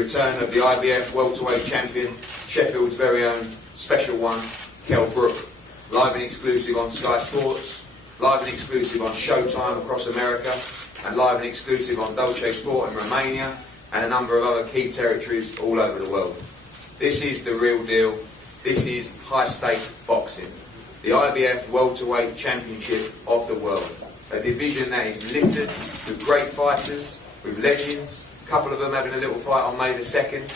return of the IBF welterweight champion, Sheffield's very own special one, Kell Brook. Live and exclusive on Sky Sports, live and exclusive on Showtime across America, and live and exclusive on Dolce Sport in Romania, and a number of other key territories all over the world. This is the real deal. This is high-stakes boxing. The IBF Welterweight Championship of the world. A division that is littered with great fighters, with legends, a couple of them having a little fight on May the 2nd,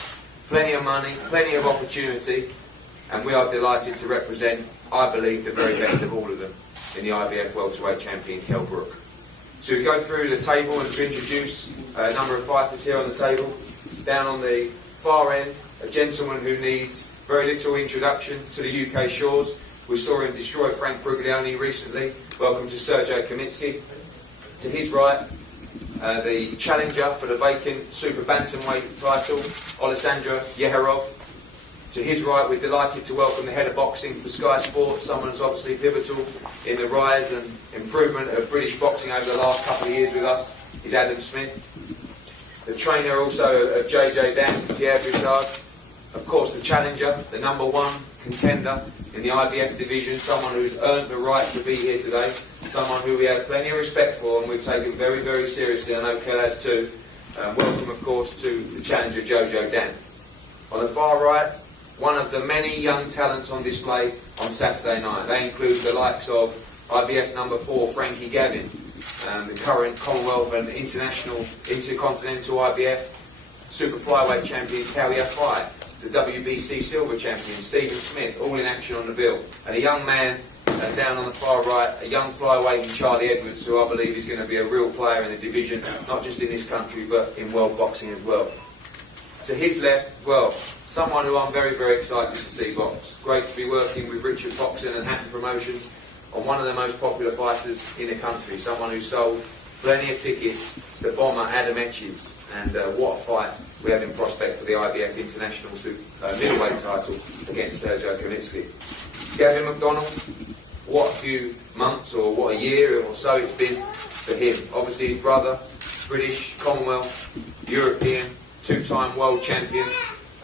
plenty of money, plenty of opportunity, and we are delighted to represent, I believe, the very best of all of them in the IBF Welterweight Champion, Kell Brook. To go through the table and to introduce a number of fighters here on the table, down on the far end, a gentleman who needs very little introduction to the UK shores. We saw him destroy Frank Bruglione recently. Welcome to Sergio Kamitsky. To his right, the challenger for the vacant super bantamweight title, Alessandro Yeherov. To his right, we're delighted to welcome the head of boxing for Sky Sports, someone who's obviously pivotal in the rise and improvement of British boxing over the last couple of years with us, is Adam Smith. The trainer also of Jojo Dan, Pierre Bouchard. Of course, the challenger, the #1 contender in the IBF division, someone who's earned the right to be here today, someone who we have plenty of respect for and we've taken very, very seriously. I know Kell has too. Welcome, of course, to the challenger Jojo Dan. On the far right, one of the many young talents on display on Saturday night. They include the likes of IBF #4 Frankie Gavin, the current Commonwealth and International Intercontinental IBF Super Flyweight Champion Pacquiao 5, the WBC Silver Champion Stephen Smith, all in action on the bill. And a young man down on the far right, a young flyweight in Charlie Edwards, who I believe is going to be a real player in the division, not just in this country but in world boxing as well. To his left, well, someone who I'm very, very excited to see box. Great to be working with Richard Boxing and Hatton Promotions on one of the most popular fighters in the country, someone who sold plenty of tickets to the bomber Adam Etches, and what a fight we have in prospect for the IBF International Middleweight title against Sergio Kamitsky. Gavin McDonald, what a few months or what a year or so it's been for him. Obviously his brother, British, Commonwealth, European, two-time world champion,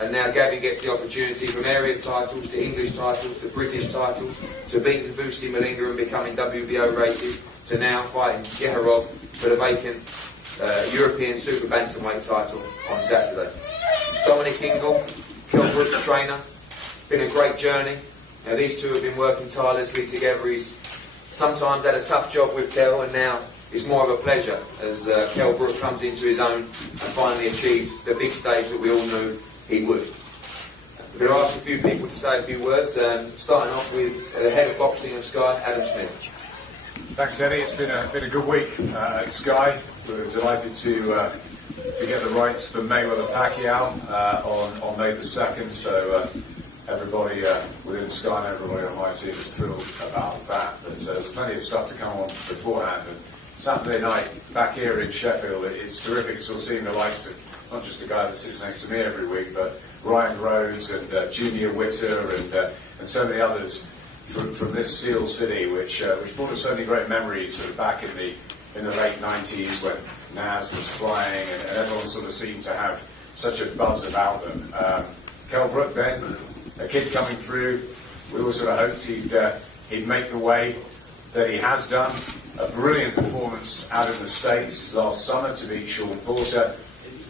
and now Gavin gets the opportunity from area titles to English titles to British titles to beating Vusi Malinga and becoming WBO rated, to now fighting Yeherov for the vacant European Super Bantamweight title on Saturday. Dominic Ingle, Kell Brook's trainer, been a great journey. Now these two have been working tirelessly together. He's sometimes had a tough job with Kell, and now it's more of a pleasure as Kell Brook comes into his own and finally achieves the big stage that we all knew he would. We're going to ask a few people to say a few words, starting off with the head of boxing of Sky, Adam Smith. Thanks, Eddie. It's been a good week at Sky. We're delighted to get the rights for Mayweather Pacquiao on May the 2nd. So everybody within Sky and everybody on my team is thrilled about that. But there's plenty of stuff to come on beforehand. And Saturday night back here in Sheffield, it's terrific sort of seeing the likes of not just the guy that sits next to me every week, but Ryan Rose and Junior Witter and so many others from this steel city, which brought us so many great memories sort of back in the late 90s when Naz was flying and everyone sort of seemed to have such a buzz about them. Kell Brook then, a kid coming through, we all sort of hoped he'd make the way that he has done. A brilliant performance out of the States last summer to beat Sean Porter,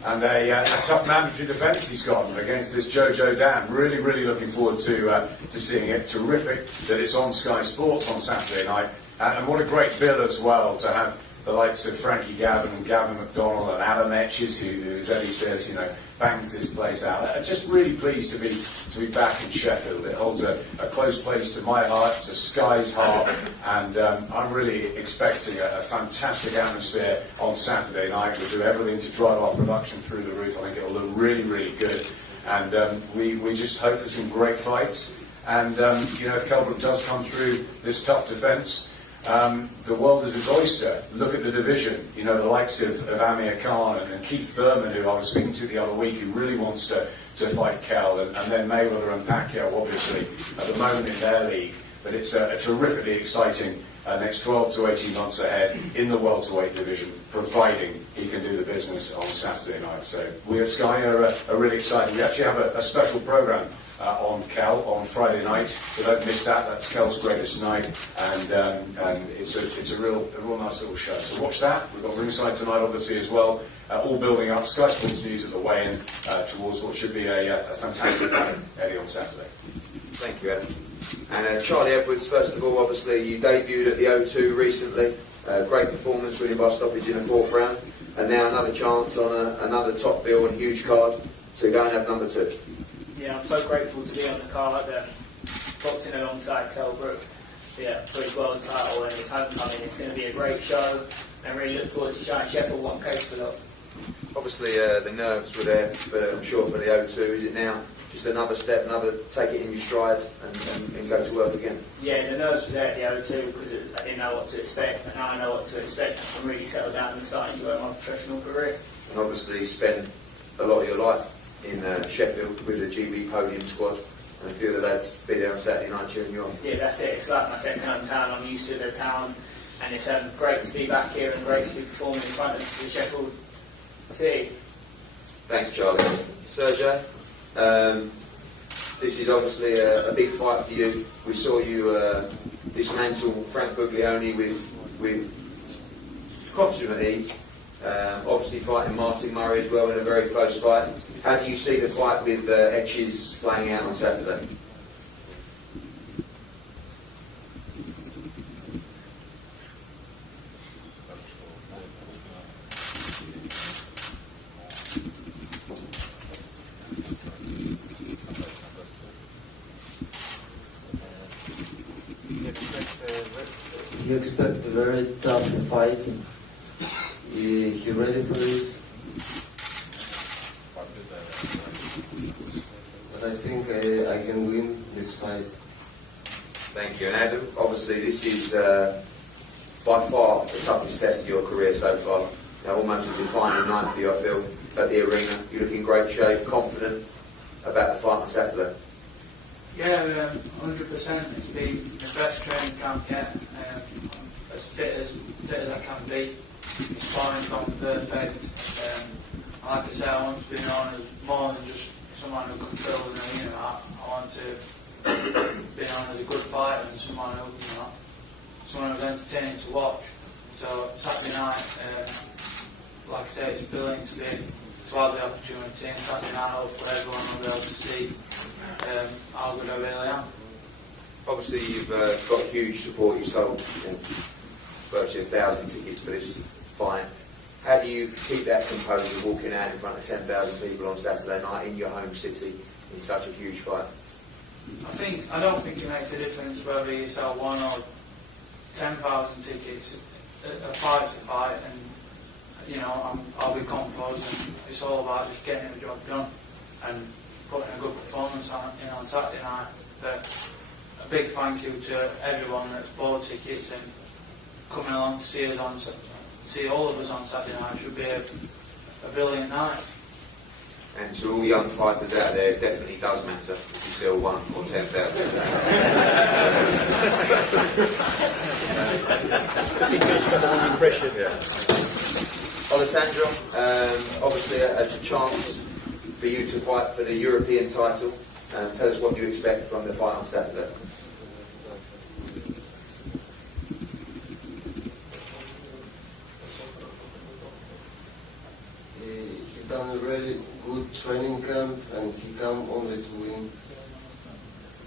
and a tough mandatory defence he's got against this Jojo Dan. Really, really looking forward to seeing it. Terrific that it's on Sky Sports on Saturday night, and what a great bill as well to have the likes of Frankie Gavin and Gavin McDonald and Adam Etches, who, as Eddie says, bangs this place out. I'm just really pleased to be back in Sheffield. It holds a close place to my heart, to Sky's heart, and I'm really expecting a fantastic atmosphere on Saturday night. We'll do everything to drive our production through the roof. I think it'll look really, really good, and we just hope for some great fights. And if Kell Brook does come through this tough defence, the world is his oyster. Look at the division, the likes of Amir Khan and Keith Thurman, who I was speaking to the other week, who really wants to fight Kell, and then Mayweather and Pacquiao, obviously, at the moment in their league. But it's a terrifically exciting next 12 to 18 months ahead in the welterweight division, providing he can do the business on Saturday night. So we at Sky are really excited. We actually have a special programme on Kell on Friday night, so don't miss that. That's Kell's greatest night, and it's a real nice little show. So watch that. We've got ringside tonight, obviously, as well. All building up. Sky Sports News at the weigh-in towards what should be a fantastic night, Eddie, on Saturday. Thank you, Adam. And Charlie Edwards, first of all, obviously you debuted at the O2 recently. Great performance, winning by stoppage in the 4th round. And now another chance on another top bill and huge card to go and have number 2. Yeah, I'm so grateful to be on the card, boxing alongside Kell Brook, for his world title and his homecoming. It's going to be a great show, and really look forward to showing Sheffield what I'm capable of. Obviously, the nerves were there, I'm sure, for the O2. Is it now just another step, take it in your stride and go to work again? Yeah, the nerves were there at the O2 because I didn't know what to expect, and now I know what to expect. I'm really settled down and starting to work my professional career. And obviously, spent a lot of your life in Sheffield with the GB podium squad, and a few of the lads be there on Saturday night cheering you on. Yeah, that's it. It's like my second hometown. I'm used to the town, and it's great to be back here and great to be performing in front of the Sheffield city. Thanks, Charlie. Sergey, this is obviously a big fight for you. We saw you dismantle Frank Buglioni with consummate ease. Obviously fighting Martin Murray as well in a very close fight. How do you see the fight with Etches playing out on Saturday? You expect a very tough fight. You ready for this? But I think I can win this fight. Thank you. And Adam, obviously this is by far the toughest test of your career so far. Now, almost a defining night for you, I feel, at the arena. You look in great shape, confident about the fight on Saturday. Yeah, 100%. It's been the best training camp yet. As fit as I can be. The sparring's gone perfect. Like I said, I want to be known as more than just someone who can fill an arena. I want to be known as a good fighter and someone who, someone who's entertaining to watch. So Saturday night, like I said, it's brilliant to have the opportunity, and Saturday night hopefully everyone will be able to see how good I really am. Obviously you've got huge support. You sold virtually 1,000 tickets for this fight. How do you keep that composure walking out in front of 10,000 people on Saturday night in your home city in such a huge fight? I don't think it makes a difference whether you sell 1 or 10,000 tickets. A fight's a fight, and I'll be composed, and it's all about just getting the job done and putting a good performance on Saturday night. But a big thank you to everyone that's bought tickets and coming along to see all of us on Saturday night. It should be a brilliant night. And to all young fighters out there, it definitely does matter if you sell 1 or 10,000. Impression. Alessandro, obviously a chance for you to fight for the European title. Tell us what you expect from the fight on Saturday. He done a really good training camp, and he come only to win.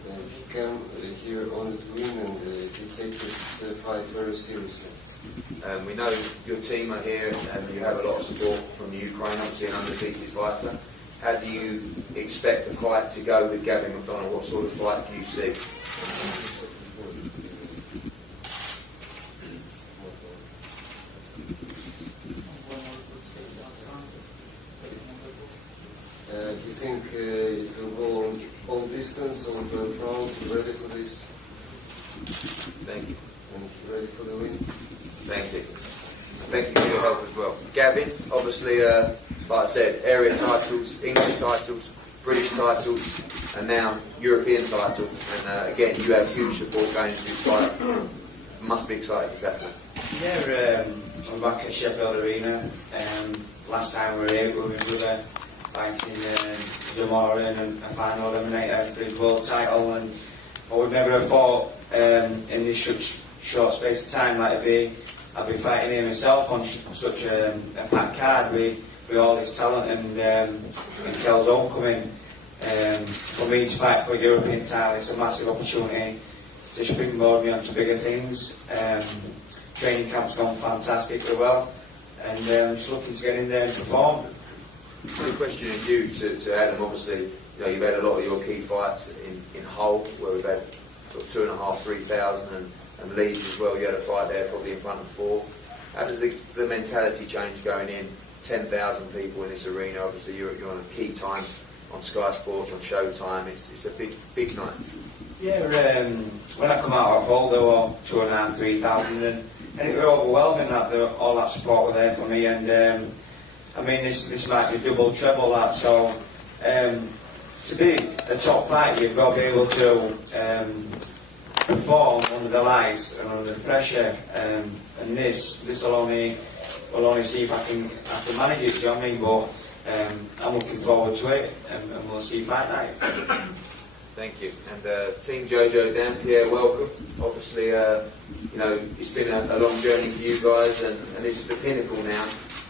He came here only to win, and he takes this fight very seriously. We know your team are here and you have a lot of support from the Ukraine, obviously an undefeated fighter. How do you expect the fight to go with Gavin McDonald? What sort of fight do you see? Do you think it will go on all distance, on 12 rounds? You ready for this? Thank you. And you ready for the win? Thank you. Thank you for your help as well. Gavin, obviously, like I said, area titles, English titles, British titles. and now European title. And again, you have huge support going into this fight. Must be exciting for Saturday. Yeah, I'm back at Sheffield Arena. Last time we were here, we were with brother fighting Zamorin and a final eliminator for his world title, and I would never have thought in this short space of time that I'd be fighting here myself on such a packed card with all his talent and Kell's homecoming. For me to fight for a European title, it's a massive opportunity to springboard me onto bigger things. Training camp's gone fantastically well, and I'm just looking to get in there and perform. Good question in you to Adam. Obviously, you've had a lot of your key fights in Hull, where we've had sort of 2,500, 3,000, and Leeds as well. You had a fight there, probably in front of 4. How does the mentality change going in? 10,000 people in this arena. Obviously, you're on a key time on Sky Sports, on Showtime. It's a big night. Yeah, when I come out of Hull, there were 2,500, 3,000, and it was overwhelming that all that support were there for me. And I mean, this might be double, treble that. So to be a top fighter, you've got to be able to perform under the lights and under the pressure. And this will only see if I can manage it. Do you know what I mean? But I'm looking forward to it, and we'll see fight night. Thank you. And Team Jojo Dan, Pierre, welcome. Obviously, it's been a long journey for you guys, and this is the pinnacle now,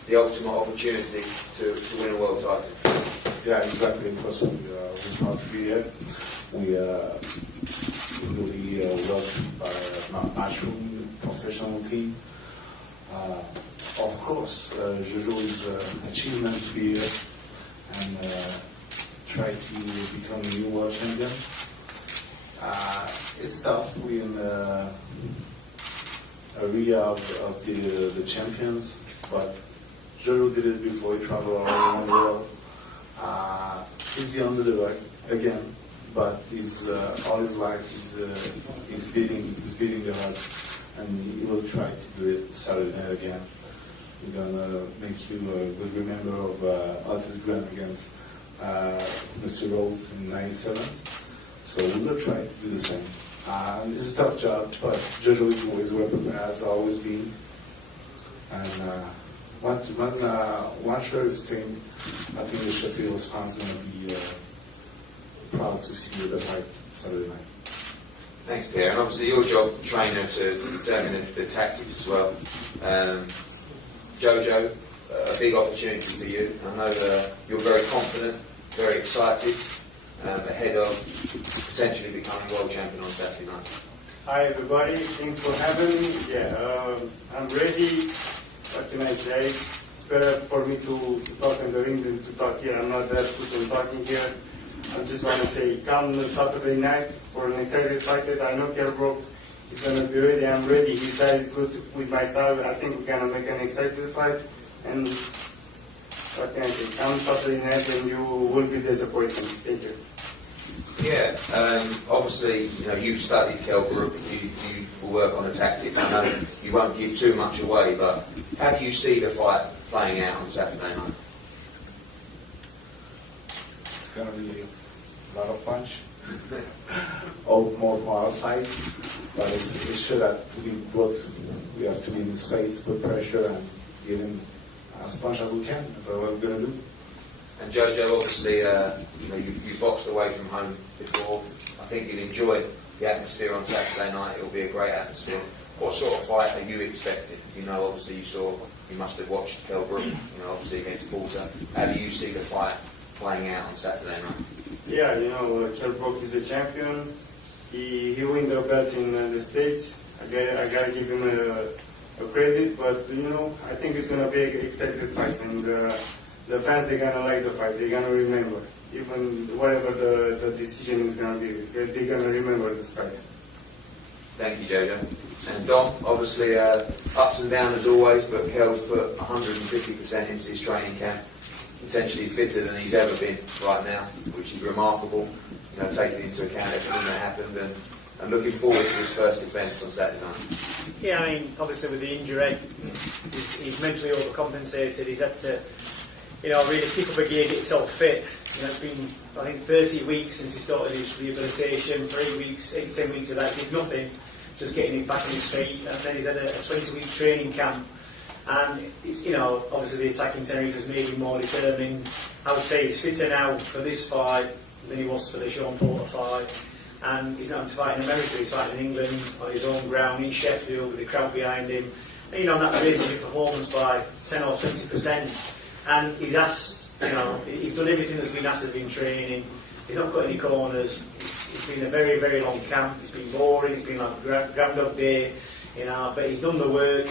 the ultimate opportunity to win a world title. Yeah, exactly. First, we're proud to be here. We really work by a matchroom professional team. Of course, Jojo is an achievement to be here and try to become a new world champion. It's tough. We're in the area of the champions, but Jojo did it before. He traveled all around the world. He's the underdog again, but he's all his life he's beating the odds, and he will try to do it Saturday night again. We're gonna make you a good remember of Altis Graham against Mr. Rhodes in '97. So we will try to do the same. It's a tough job, but Jojo is always well prepared, as always been. And one sure is thing, I think the Sheffield fans are going to be proud to see the fight Saturday night. Thanks, Pierre. And obviously, your job, trainer, to determine the tactics as well. Jojo, a big opportunity for you. I know you're very confident, very excited, ahead of potentially becoming world champion on Saturday night. Hi everybody, thanks for having me. Yeah, I'm ready. What can I say? It's better for me to talk in the ring than to talk here. I'm not that good on talking here. I just want to say, come Saturday night for an excited fight. I know Kell Brook is going to be ready. I'm ready. His style is good with my style. I think we're going to make an excited fight. And what can I say? Come Saturday night and you will be disappointed. Thank you. Yeah, obviously, you've studied Kell Brook. You will work on the tactics. I know you won't give too much away, but how do you see the fight playing out on Saturday night? It's going to be a lot of punch. More from our side, but it's sure that we have to be in his face, put pressure, and give him as much as we can. That's what we're going to do. And Jojo, obviously, you boxed away from home before. I think you'll enjoy the atmosphere on Saturday night. It'll be a great atmosphere. What sort of fight are you expecting? Obviously you must have watched Kell Brook, obviously against Porter. How do you see the fight playing out on Saturday night? Yeah, Kell Brook is a champion. He won the belt in the States. I gotta give him a credit, but I think it's gonna be an exciting fight, and the fans, they're gonna like the fight. They're gonna remember, even whatever the decision is gonna be. They're gonna remember this fight. Thank you, Jojo. And Dom, obviously ups and downs as always, but Kell's put 150% into his training camp. Potentially fitter than he's ever been right now, which is remarkable, taking into account everything that happened, and looking forward to his first defence on Saturday night. Yeah, I mean, obviously with the injury, he's mentally overcompensated. He's had to really pick up a gear, get yourself fit. It's been, I think, 30 weeks since he started his rehabilitation. 3 weeks, 8 to 10 weeks of that, did nothing, just getting him back on his feet. And then he's had a 20-week training camp. And it's, obviously the attacking Tenerife has made him more determined. I would say he's fitter now for this fight than he was for the Sean Porter fight. And he's not having to fight in America, he's fighting in England on his own ground in Sheffield with the crowd behind him. And that raises your performance by 10 or 20%. And he's asked, he's done everything that's been asked of him in training. He's not got any corners. It's been a very, very long camp. It's been boring. It's been like Groundhog Day, but he's done the work.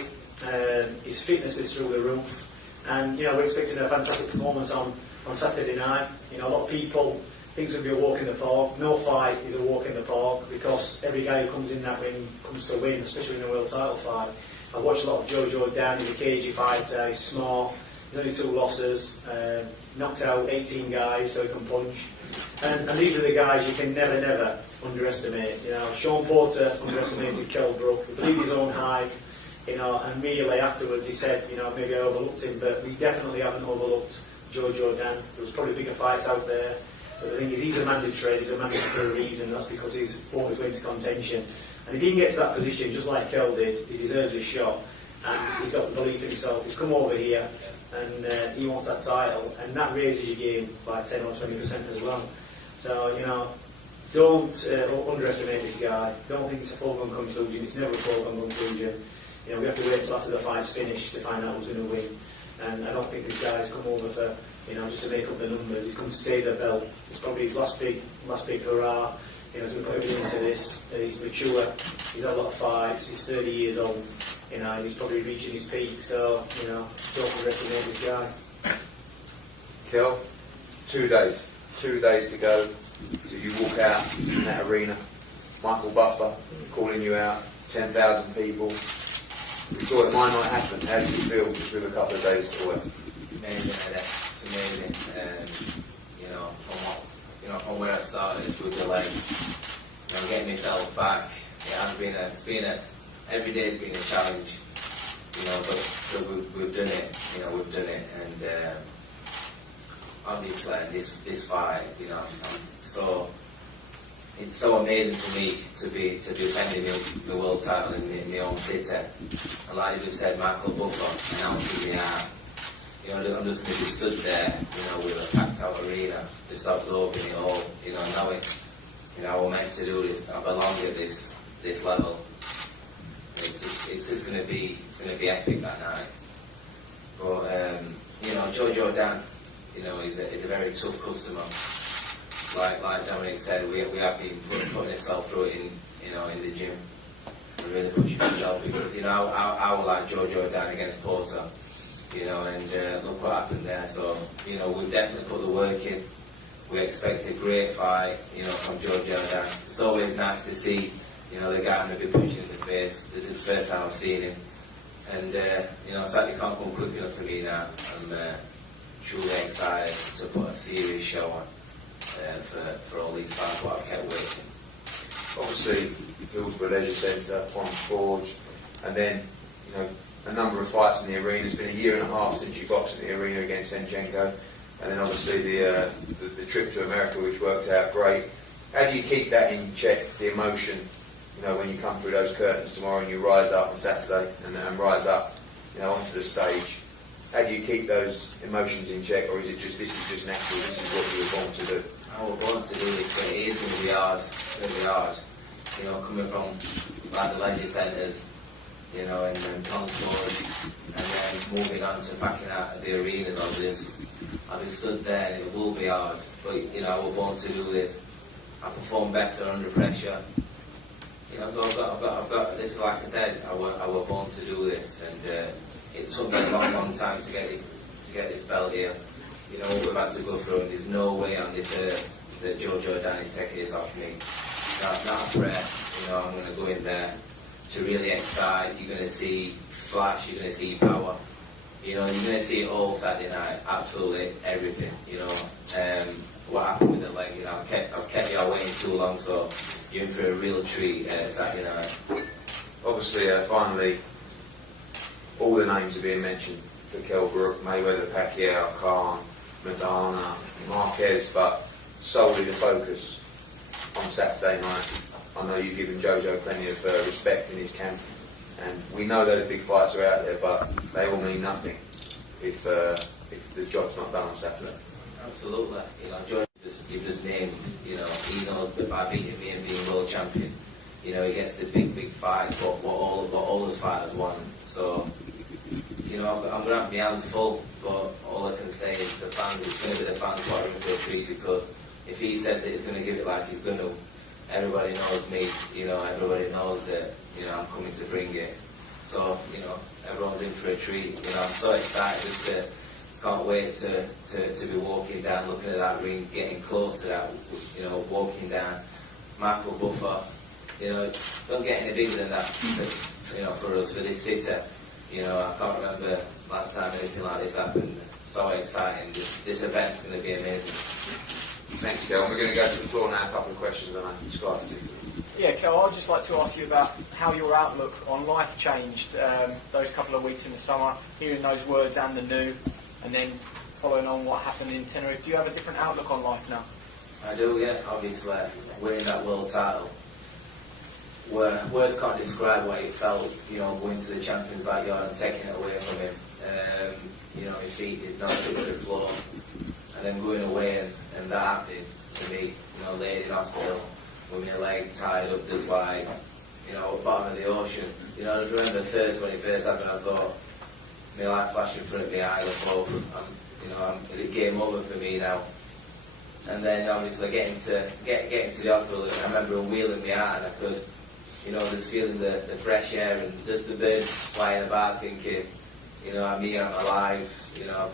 His fitness is through the roof. And, we're expecting a fantastic performance on Saturday night. A lot of people think it's going to be a walk in the park. No fight is a walk in the park because every guy who comes in that ring comes to win, especially in a world title fight. I've watched a lot of Jojo Dan. He's a cagey fighter. He's smart. He's only 2 losses. Knocked out 18 guys so he can punch. And these are the guys you can never, never underestimate. Sean Porter underestimated Kell Brook. He believed his own hype. And immediately afterwards he said, maybe I overlooked him, but we definitely haven't overlooked Jojo Dan. There was probably bigger fights out there. But the thing is, he's a mandatory. He's a mandatory for a reason. That's because his form is going to contention. And if he can get to that position, just like Kell did, he deserves his shot. And he's got the belief in himself. He's come over here, and he wants that title. And that raises your game by 10 or 20% as well. So, don't underestimate this guy. Don't think it's a foregone conclusion. It's never a foregone conclusion. We have to wait till after the fight's finished to find out who's going to win. And I don't think this guy's come over for, just to make up the numbers. He's come to save the belt. It's probably his last big hurrah. He's going to put everything into this. He's mature. He's had a lot of fights. He's 30 years old. And he's probably reaching his peak. So, don't underestimate this guy. Kell, 2 days. 2 days to go. So you walk out in that arena. Michael Buffer calling you out. 10,000 people. We thought it might not happen. How do you feel just with a couple of days away? Amazing, it's amazing. From where I started with the leg, getting myself back. Every day has been a challenge. But we've done it. We've done it, and obviously this fight, it's so amazing for me to be defending the world title in my own city. And like you just said, Michael Buffer announcing me out. I'm just going to be stood there, with a packed out arena, just absorbing it all, knowing, we're meant to do this, I belong at this level. It's just going to be epic that night. But, Jojo Dan, is a very tough customer. Like Dominic said, we have been putting ourselves through it in the gym. And really pushing ourselves because, I would like Jojo Dan against Porter. And look what happened there. So, we've definitely put the work in. We expect a great fight, from Jojo Dan. It's always nice to see, the guy I'm going to be punching in the face. This is the first time I've seen him. And, sadly can't come quick enough for me now. I'm truly excited to put a serious show on for all these fans what I've kept waiting. Obviously, Hillsborough Leisure Centre, Ponds Forge, and then, a number of fights in the arena. It's been 1.5 years since you boxed in the arena against Senchenko, and then obviously the trip to America, which worked out great. How do you keep that in check, the emotion, when you come through those curtains tomorrow and you rise up on Saturday and rise up, onto the stage? How do you keep those emotions in check, or is it just, this is just natural, this is what you were born to do? I was born to do it, but it is going to be hard. It's going to be hard. Coming from the leisure centres, and then Concord, and then moving on to backing out of the arena. I've just stood there, and it will be hard. But I was born to do this. I perform better under pressure. So I've got this. Like I said, I was born to do this, and it took me a long time to get this belt here. What we've had to go through, and there's no way on this earth that Jojo Dan is taking this off me. Not a prayer. I'm going to go in there to really excite. You're going to see flash. You're going to see power. You're going to see it all Saturday night. Absolutely everything. What happened with the leg. I've kept you waiting too long, so you're in for a real treat Saturday night. Obviously, finally, all the names are being mentioned for Kell Brook, Mayweather, Pacquiao, Khan, Madonna, Marquez, but solely the focus on Saturday night. I know you've given Jojo plenty of respect in his camp, and we know those big fights are out there, but they all mean nothing if the job's not done on Saturday. Absolutely. You know, Jojo just named, you know, he knows that by beating me and being world champion, you know, he gets the big fights, what all those fighters want. So, you know, I'm going to have my hands full, but all I can say is the fans, it's going to be the fans who are in for a treat, because if he says that he's going to give it like he's going to, everybody knows me, you know, everybody knows that, you know, I'm coming to bring it. So, you know, everyone's in for a treat. You know, I'm so excited, can't wait to be walking down, looking at that ring, getting close to that, you know, walking down. Michael Buffer, you know, don't get any bigger than that, you know, for us, for this city. You know, I can't remember last time anything like this happened. So exciting. This event's going to be amazing. Thanks, Kell. We're going to go to the floor now. A couple of questions on Sky particularly. Yeah, Kell, I'd just like to ask you about how your outlook on life changed those couple of weeks in the summer, hearing those words and the new, and then following on what happened in Tenerife. Do you have a different outlook on life now? I do, yeah. Obviously, winning that world title. Words can't describe what it felt, you know, going to the champion's backyard and taking it away from him. You know, his feet did not touch the floor. And then going away and that happening to me, you know, laid in hospital with my leg tied up just like, you know, bottom of the ocean. You know, I just remember first when it first happened, I thought, my life flashed in front of my eyes, I thought, you know, is it game over for me now? And then obviously getting to the hospital, I remember wheeling me out and I could, you know, just feeling the fresh air and just the birds flying about, thinking, you know, I'm here, I'm alive, you know,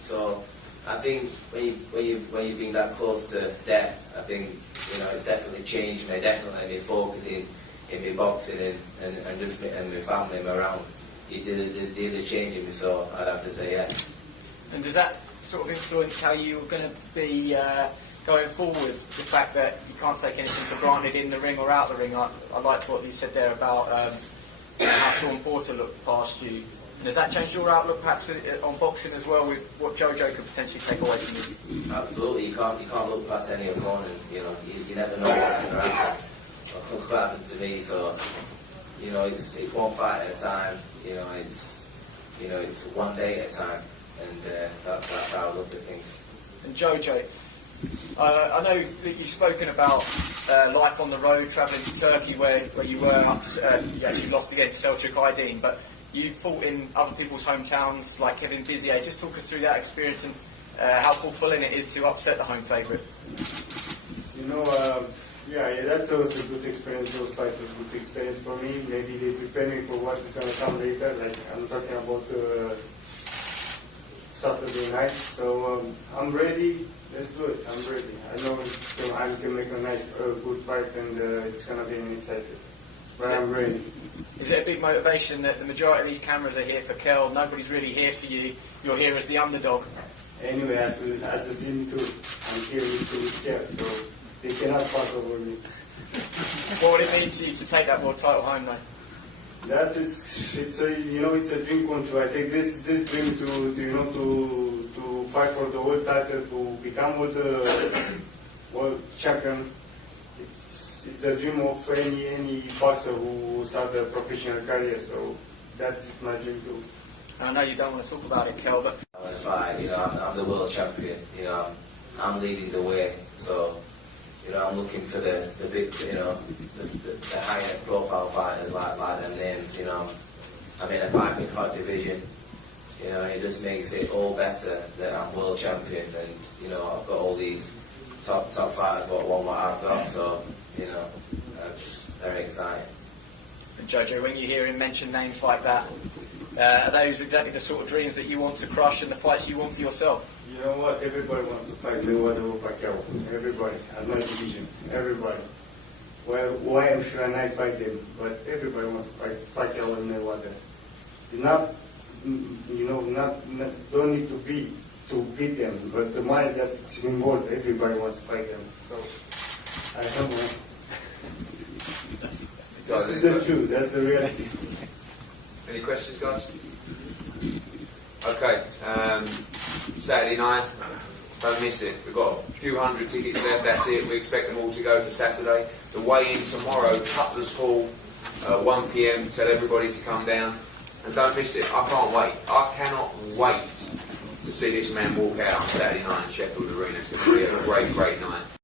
so I think when you've been that close to death, I think, you know, it's definitely changed me, definitely me focusing in my boxing and just me and my family and around. It did a change in me, so I'd have to say yeah. And does that sort of influence how you're going to be going forward? The fact that you can't take anything for granted in the ring or out the ring. I liked what you said there about how Sean Porter looked past you. Does that change your outlook perhaps on boxing as well, with what Jojo could potentially take away from you? Absolutely, you can't look past any opponent. You know, you never know what's going to happen. What could happen to me? So, you know, it's one fight at a time. You know, it's one day at a time, and that's how I look at things. And Jojo, I know that you've spoken about life on the road, travelling to Turkey, where you were. You actually lost against Selçuk Aydin, but you fought in other people's hometowns, like Kevin Bizier. Just talk us through that experience and how fulfilling it is to upset the home favourite. You know, yeah, that was a good experience. Those fights was a good experience for me. Maybe they prepare me for what is going to come later. Like I'm talking about Saturday night. So I'm ready. Let's do it. I'm ready. I know I can make a nice, good fight, and it's going to be exciting. But I'm ready. Is it a big motivation that the majority of these cameras are here for Kell? Nobody's really here for you. You're here as the underdog. Anyway, as the scene too, I'm here with Kell, so they cannot pass over me. What would it mean to you to take that world title home, though? That it's a dream come true. I take this dream to fight for the world title, to become world champion. It's a dream of any boxer who starts a professional career. So that is my dream too. I know you don't want to talk about it, Kell, but you know, I'm the world champion. You know, I'm leading the way. So, you know, I'm looking for the big, you know, the higher profile fighters like them names. You know, I'm in a Pacman division. You know, it just makes it all better that I'm world champion, and you know, I've got all these top fighters what I've got. So, you know, that's very exciting. And Jojo, when you hear him mention names like that, are those exactly the sort of dreams that you want to crush and the fights you want for yourself? You know what? Everybody wants to fight Mayweather or Pacquiao. Everybody, at my division. Everybody. Well, why should I fight them? But everybody wants to fight Pacquiao and Mayweather. It's not, you know, don't need to beat them, but the money that's involved, everybody wants to fight them. So, I don't know. This is the truth. That's the reality. Any questions, guys? Okay, Saturday night, don't miss it. We've got a few hundred tickets left, that's it. We expect them all to go for Saturday. The weigh-in tomorrow, Cutler's Hall, 1 p.m. Tell everybody to come down. And don't miss it. I can't wait. I cannot wait to see this man walk out on Saturday night in Sheffield Arena. It's going to be a great, great night.